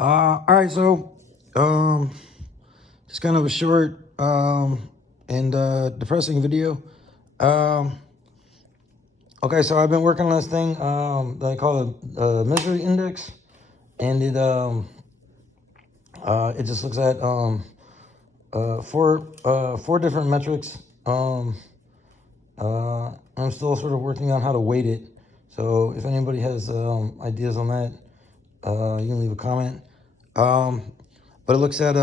All right, so just kind of a short and depressing video. Um, okay, so I've been working on this thing that I call a misery index, and it just looks at four different metrics. I'm still sort of working on how to weight it. So if anybody has ideas on that, you can leave a comment. But it looks at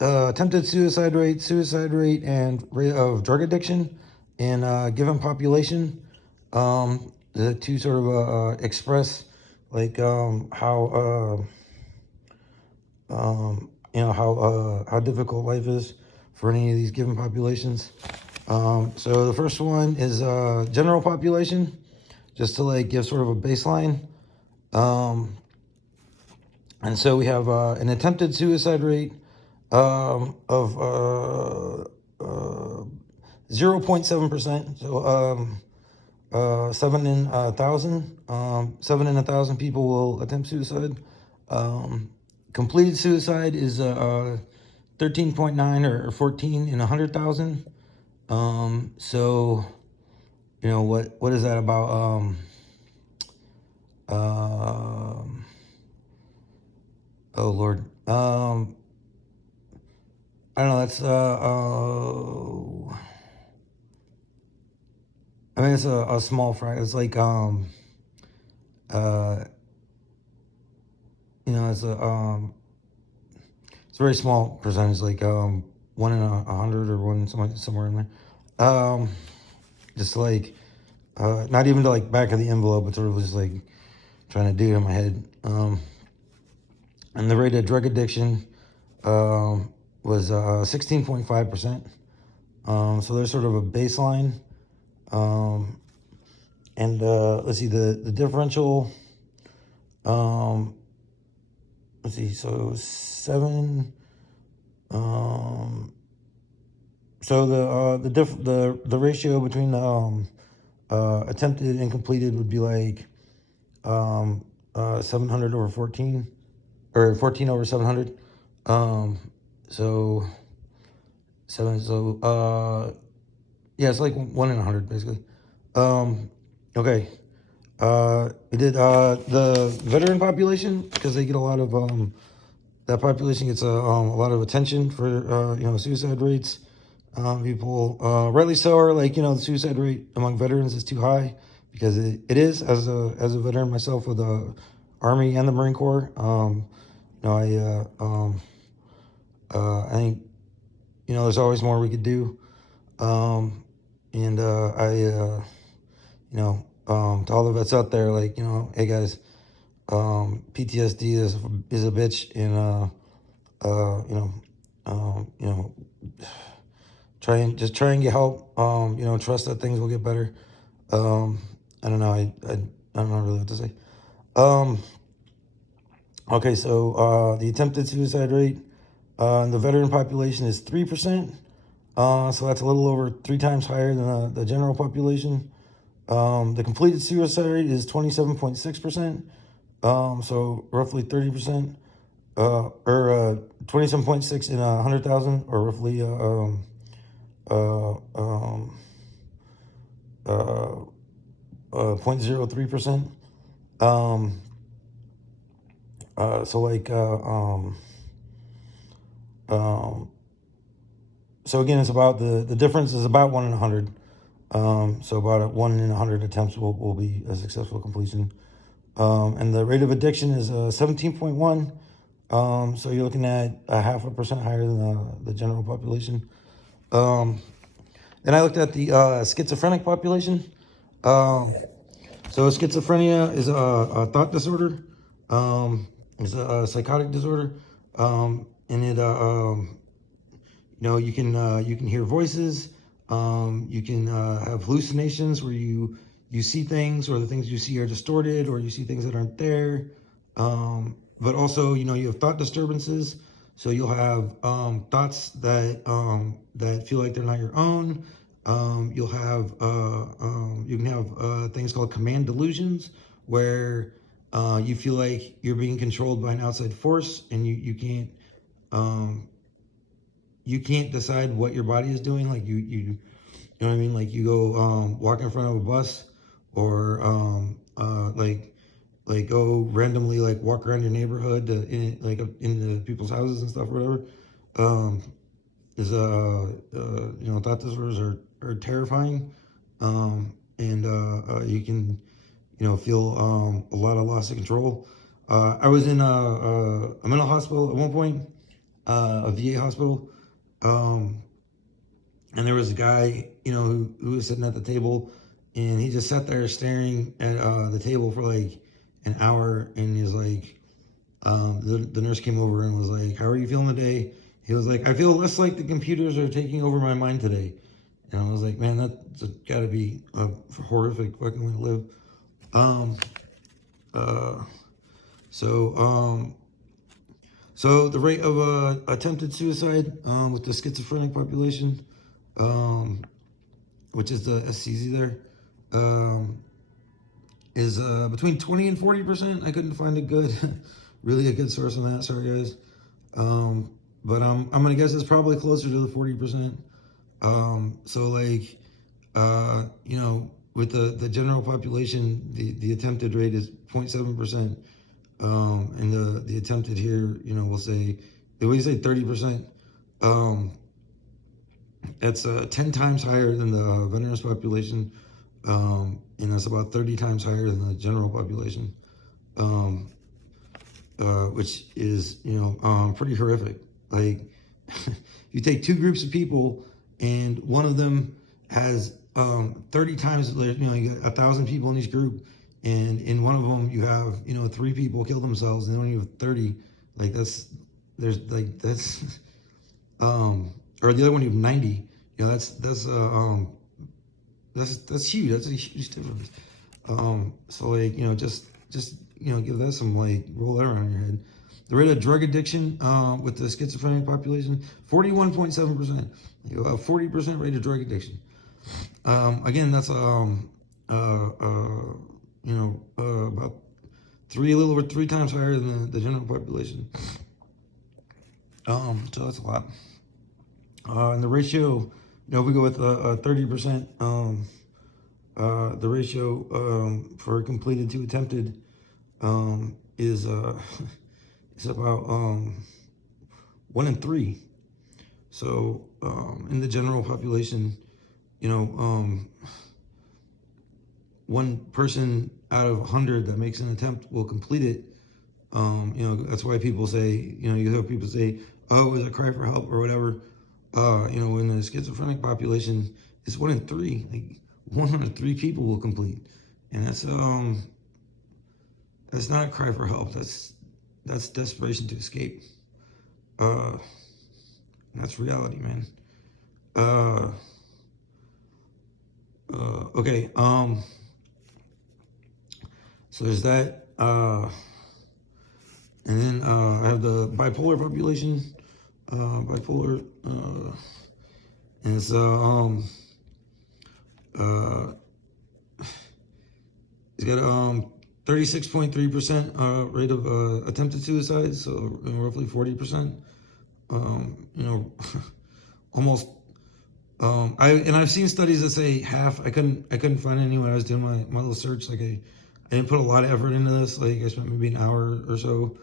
attempted suicide rate, and rate of drug addiction in a given population. The two sort of express like how how difficult life is for any of these given populations. So the first one is general population, just to like give sort of a baseline. And so we have an attempted suicide rate of 0.7%. So 7 in a thousand. 7 in a thousand people will attempt suicide. Completed suicide is 13.9 or 14 in 100,000. So what is that about? Oh Lord. I don't know. That's I mean, it's a small fraction. It's like it's it's a very small percentage, like 1 in 100 or one somewhere in there. Just like not even to like back of the envelope, but sort of just like trying to do it in my head. And the rate of drug addiction was 16.5%. So there's sort of a baseline. And let's see, the differential, let's see, so 7, so the ratio between the attempted and completed would be like 700 over 14, or 14 over 700. So 7, so yeah, it's like 1 in 100 basically. Okay. We did the veteran population, because they get a lot of that population gets a lot of attention for suicide rates. People rightly so are like, the suicide rate among veterans is too high, because it is. As a veteran myself with the Army and the Marine Corps, I think there's always more we could do. And to all the vets out there, like, hey guys, PTSD is a bitch, and try and get help. Trust that things will get better. I don't know. I don't know really what to say. Okay, so the attempted suicide rate in the veteran population is 3%. So that's a little over 3 times higher than the general population. The completed suicide rate is 27.6%. So roughly 30%, or 27.6 in 100,000, or roughly 0.03%. So like so again, it's about the difference is about 1 in 100. So about 1 in 100 attempts will be a successful completion. And the rate of addiction is 17.1. So you're looking at a 0.5% higher than the general population. Then I looked at the schizophrenic population. So schizophrenia is a thought disorder. It's a psychotic disorder. And it you can hear voices. You can have hallucinations where you see things, or the things you see are distorted, or you see things that aren't there. But also, you have thought disturbances. So you'll have thoughts that feel like they're not your own. You'll have you can have things called command delusions, where you feel like you're being controlled by an outside force, and um, you can't decide what your body is doing. Like you know what I mean? Like you go walk in front of a bus, or like go randomly like walk around your neighborhood like into people's houses and stuff or whatever. Um, is thought disorders are terrifying, and you can feel a lot of loss of control. I was in a mental hospital at one point, a VA hospital. Um, and there was a guy, who was sitting at the table, and he just sat there staring at the table for like an hour, and he was like, the nurse came over and was like, "How are you feeling today?" He was like, "I feel less like the computers are taking over my mind today." And I was like, "Man, that's got to be a horrific fucking way to live." Um, uh, so, um, so the rate of attempted suicide with the schizophrenic population, um, which is the SCZ there, um, is between 20 and 40%. I couldn't find a good, really a good source on that. Sorry, guys. But I'm gonna guess it's probably closer to the 40%. So like, with the general population, the attempted rate is 0.7%. And the attempted here, we'll say, if we say 30%, that's 10 times higher than the veterans population, and that's about 30 times higher than the general population, which is, pretty horrific. Like, you take two groups of people, and one of them has 30 times, you got 1,000 people in each group, and in one of them you have, 3 people kill themselves, and then you have 30. Like or the other one you have 90. That's huge. That's a huge difference. So like, just give that some, like, roll that around your head. The rate of drug addiction with the schizophrenic population, 41.7%. 40% rate of drug addiction. Again, that's about a little over 3 times higher than the general population. So that's a lot. And the ratio, if we go with 30%, the ratio for completed to attempted is is about 1 in 3. So in the general population, one person out of 100 that makes an attempt will complete it. That's why people say, you hear people say, "Oh, is it cry for help or whatever?" In the schizophrenic population, it's 1 in 3. Like 1 out of 3 people will complete, and that's not a cry for help. That's desperation to escape. That's reality, man. Okay. So there's that. And then I have the bipolar population. Bipolar, and it's it's got 36.3% rate of attempted suicide, so roughly 40%. Almost. I've seen studies that say half. I couldn't find any when I was doing my little search. Like I didn't put a lot of effort into this. Like I spent maybe an hour or so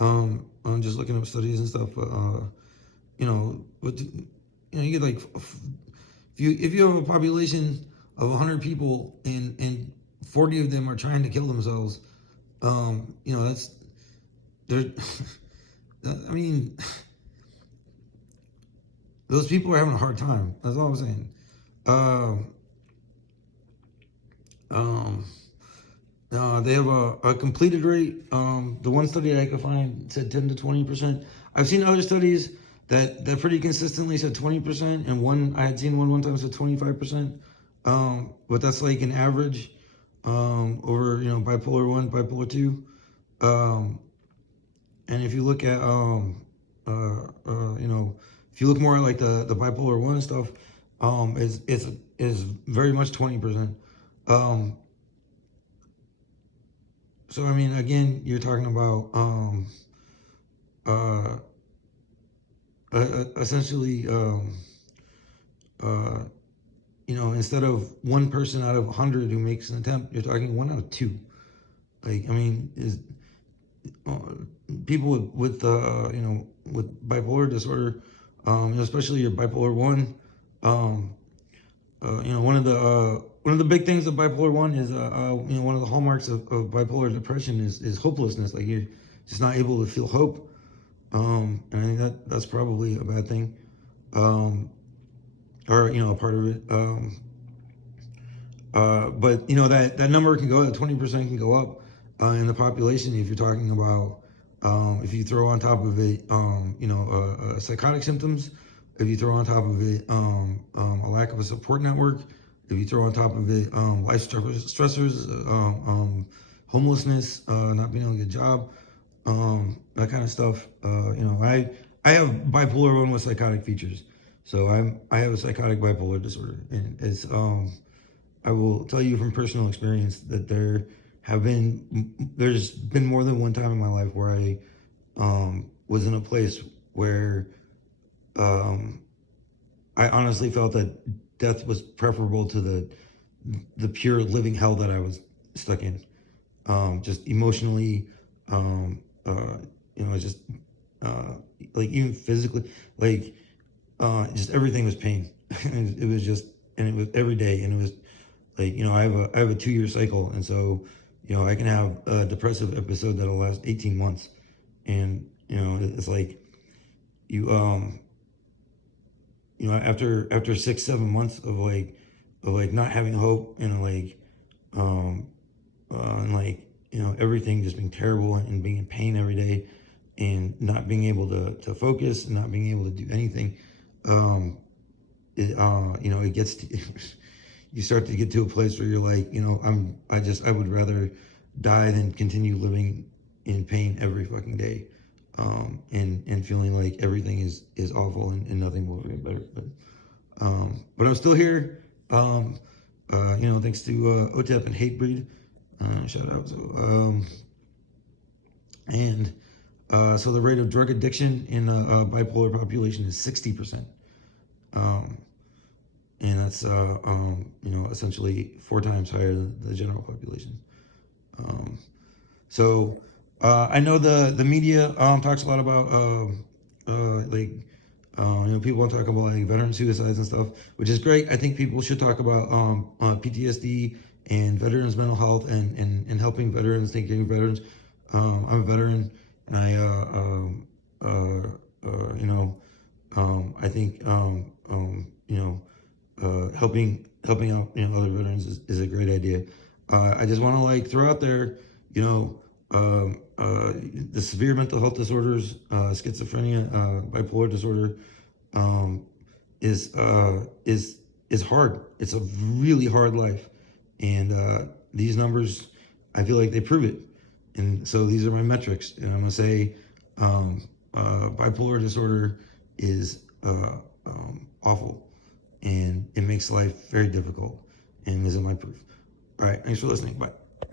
on just looking up studies and stuff. But you get like, if you have a population of 100 people and 40 of them are trying to kill themselves, that's there. I mean, those people are having a hard time. That's all I'm saying. They have a completed rate. The one study I could find said 10 to 20%. I've seen other studies that pretty consistently said 20%, and I had seen one time said 25%. But that's like an average over bipolar 1, bipolar 2. And if you look at if you look more at like the bipolar 1 stuff, is very much 20%. So I mean, again, you're talking about uh, essentially, uh, instead of one person out of 100 who makes an attempt, you're talking one out of two. Like, I mean, is uh, people with bipolar disorder, especially your bipolar one, um, one of the big things of bipolar one is one of the hallmarks of bipolar depression is hopelessness. Like, you're just not able to feel hope, and I think that's probably a bad thing, um, or a part of it. But that number can go, that 20% can go up in the population if you're talking about if you throw on top of it psychotic symptoms, if you throw on top of it a lack of a support network, if you throw on top of it life stressors, homelessness, not being able to get a job, that kind of stuff. I have bipolar one with psychotic features, so I have a psychotic bipolar disorder, and it's I will tell you from personal experience that there's been more than one time in my life where I was in a place where um, I honestly felt that death was preferable to the pure living hell that I was stuck in. Just emotionally, um, just uh, like even physically, like just everything was pain. And it was just, and it was every day, and it was like, I have a 2-year cycle, and so I can have a depressive episode that'll last 18 months, and it's like you after 6-7 months of like not having hope, and like and like everything just being terrible and being in pain every day, and not being able to focus and not being able to do anything, it gets to, you start to get to a place where you're like, I would rather die than continue living in pain every fucking day, and feeling like everything is awful, and nothing will get better. But I'm still here. Thanks to OTEP and Hatebreed. Shout out. So the rate of drug addiction in the bipolar population is 60%. Um, and that's essentially 4 times higher than the general population. Um, so I know the media talks a lot about people want to talk about like veteran suicides and stuff, which is great. I think people should talk about PTSD and veterans mental health, and helping veterans, taking veterans. I'm a veteran, and I think helping out other veterans is a great idea. I just want to like throw out there, the severe mental health disorders, schizophrenia, bipolar disorder, um, is hard. It's a really hard life, and these numbers, I feel like they prove it. And so these are my metrics, and I'm gonna say bipolar disorder is awful, and it makes life very difficult, and isn't my proof. All right, thanks for listening. Bye.